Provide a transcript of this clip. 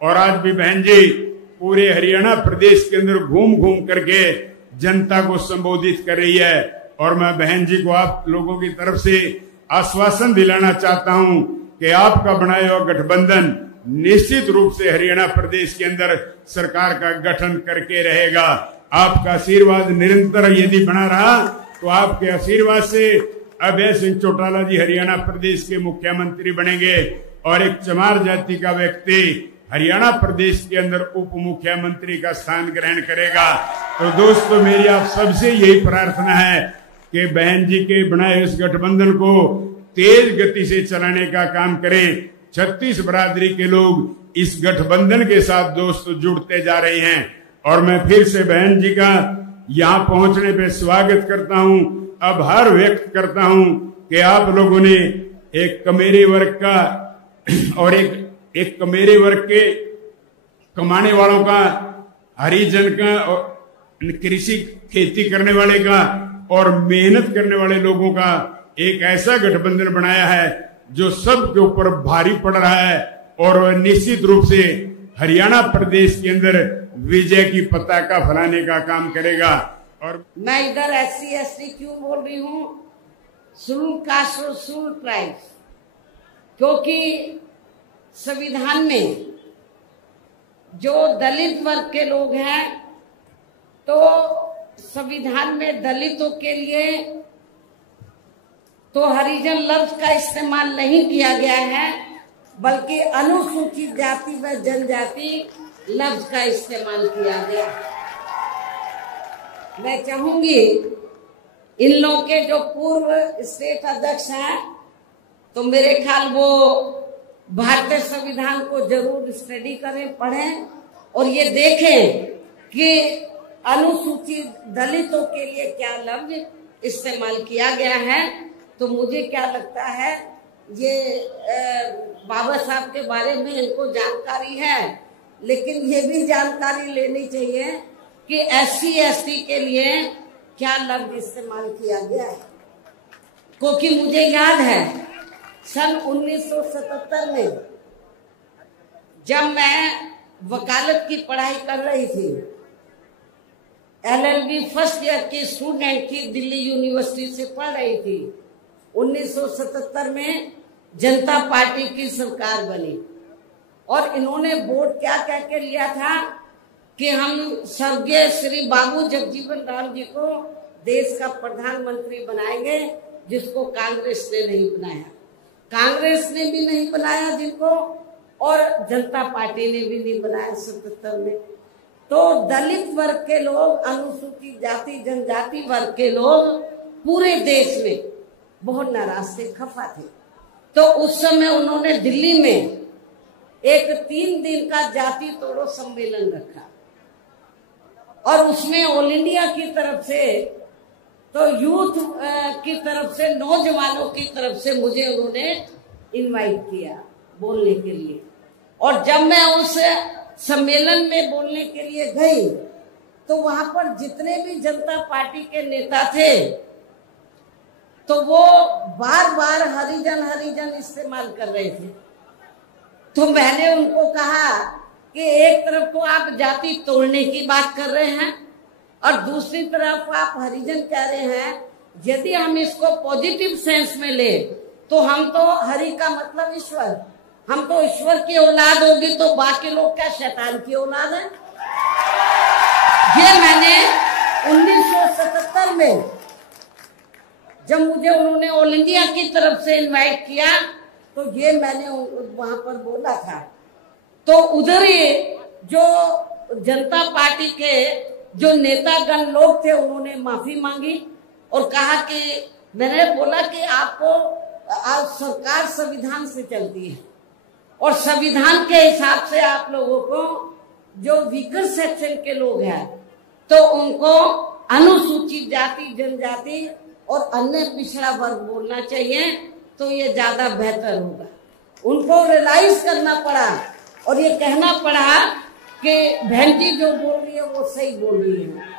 और आज भी बहन जी पूरे हरियाणा प्रदेश के अंदर घूम घूम करके जनता को संबोधित कर रही है। और मैं बहन जी को आप लोगों की तरफ से आश्वासन दिलाना चाहता हूं कि आपका बनाया हुआ गठबंधन निश्चित रूप से हरियाणा प्रदेश के अंदर सरकार का गठन करके रहेगा। आपका आशीर्वाद निरंतर यदि बना रहा तो आपके आशीर्वाद से अभय सिंह चौटाला जी हरियाणा प्रदेश के मुख्यमंत्री बनेंगे और एक चमार जाति का व्यक्ति हरियाणा प्रदेश के अंदर उप मुख्यमंत्री का स्थान ग्रहण करेगा। तो दोस्तों मेरी आप सबसे यही प्रार्थना है कि बहन जी के बनाए इस गठबंधन को तेज गति से चलाने का काम करें। 36 बरादरी के लोग इस गठबंधन के साथ दोस्त जुड़ते जा रहे हैं और मैं फिर से बहन जी का यहाँ पहुंचने पे स्वागत करता हूँ, आभार व्यक्त करता हूँ कि आप लोगों ने एक कमेरे वर्ग का और एक कमेरे वर्ग के कमाने वालों का, हरिजन का और कृषि खेती करने वाले का और मेहनत करने वाले लोगों का एक ऐसा गठबंधन बनाया है जो सबके ऊपर भारी पड़ रहा है और निश्चित रूप से हरियाणा प्रदेश के अंदर विजय की पताका फहराने का काम करेगा। और मैं इधर SC/ST क्यों बोल रही हूँ, शेड्यूल कास्ट और शेड्यूल ट्राइब्स, क्योंकि संविधान में जो दलित वर्ग के लोग हैं तो संविधान में दलितों के लिए तो हरिजन लफ्ज का इस्तेमाल नहीं किया गया है, बल्कि अनुसूचित जाति व जनजाति लफ्ज का इस्तेमाल किया गया। मैं चाहूंगी इन लोगों के जो पूर्व स्टेट अध्यक्ष हैं तो मेरे ख्याल वो भारतीय संविधान को जरूर स्टडी करें, पढ़ें और ये देखें कि अनुसूचित दलितों के लिए क्या लफ्ज इस्तेमाल किया गया है। तो मुझे क्या लगता है ये बाबा साहब के बारे में इनको जानकारी है, लेकिन ये भी जानकारी लेनी चाहिए कि SC/ST के लिए क्या लफ्ज इस्तेमाल किया गया है। क्योंकि मुझे याद है सन 1977 में जब मैं वकालत की पढ़ाई कर रही थी, LLB फर्स्ट ईयर की स्टूडेंट थी, दिल्ली यूनिवर्सिटी से पढ़ रही थी। 1977 में जनता पार्टी की सरकार बनी और इन्होंने वोट क्या कह के लिया था कि हम स्वर्गीय श्री बाबू जगजीवन राम जी को देश का प्रधानमंत्री बनाएंगे, जिसको कांग्रेस ने नहीं बनाया। कांग्रेस ने भी नहीं बनाया जिनको, और जनता पार्टी ने भी नहीं बनाया 77 में। तो दलित वर्ग के लोग, अनुसूचित जाति जनजाति वर्ग के लोग पूरे देश में बहुत नाराज थे, खफा थे। तो उस समय उन्होंने दिल्ली में एक 3 दिन का जाति तोड़ो सम्मेलन रखा और उसमें ऑल इंडिया की तरफ से तो यूथ की तरफ से, नौजवानों की तरफ से मुझे उन्होंने इनवाइट किया बोलने के लिए। और जब मैं उस सम्मेलन में बोलने के लिए गई तो वहां पर जितने भी जनता पार्टी के नेता थे तो वो बार बार हरिजन हरिजन इस्तेमाल कर रहे थे। तो मैंने उनको कहा कि एक तरफ तो आप जाति तोड़ने की बात कर रहे हैं और दूसरी तरफ आप हरिजन कह रहे हैं। यदि हम इसको पॉजिटिव सेंस में ले तो हम तो हरि का मतलब ईश्वर, हम तो ईश्वर की औलाद होगी, तो बाकी लोग क्या शैतान की औलाद है। ये मैंने 1977 में जब मुझे उन्होंने ऑल इंडिया की तरफ से इनवाइट किया तो ये मैंने वहां पर बोला था। तो उधर ही जो जनता पार्टी के जो नेतागण लोग थे उन्होंने माफी मांगी और कहा कि मैंने बोला कि आपको सरकार संविधान से चलती है और संविधान के हिसाब से आप लोगों को जो वीकर सेक्शन के लोग हैं तो उनको अनुसूचित जाति जनजाति और अन्य पिछड़ा वर्ग बोलना चाहिए, तो ये ज्यादा बेहतर होगा। उनको रियलाइज करना पड़ा और ये कहना पड़ा कि बहन जी जो बोल रही है वो सही बोल रही है।